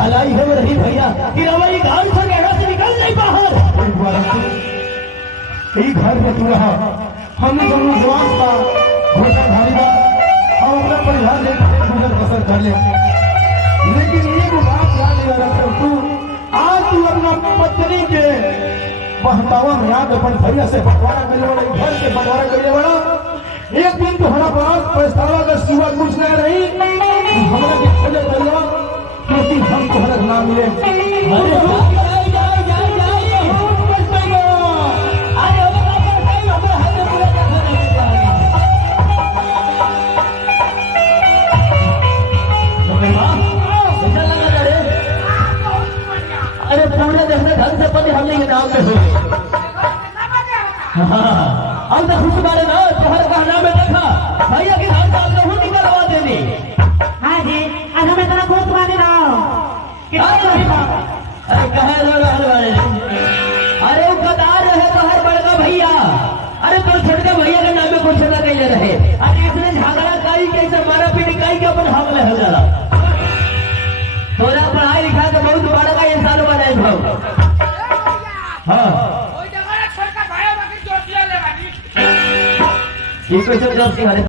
भलाई हो रही भैया कि रवई गांव से गहरा से निकल नहीं बाहर। घर में तू रहा, हमने जो विश्वास था होता भारी बा, हम अपना परिवार लेकर गुजर बसर कर ले। लेकिन ये बात याद नहीं रहा तू आज तू अपना पत्नी के बहकावा में याद अपन भैया से बंटवारा करने वाला, घर से बंटवारा करने वाला। एक दिन तो हमारा पास पैसावा का सिवा कुछ नहीं रही, हमारा की खोजे भैया क्योंकि हम तो हर नाम मिले। अरे पूरे देखने ढंग से पति हमने ये नाम में हुए। हम तो खुश बारे ना तोहर कहना में देखा भैया की धान साल में नहीं करवा देनी। हाँ जी आज हमें तरह बहुत माने ना अरे कहे अरे वो गदार रहे तो हर बड़का भैया, अरे तो छोटका भैया के नाम में कुछ ना कैले रहे। अरे इसने झगड़ा काई कैसे मारा पीटी काई के अपन हमले हो जाला। तोरा पढ़ाई लिखा तो बहुत बड़ा का इंसान बनाए भाव। हाँ ठीक है, सब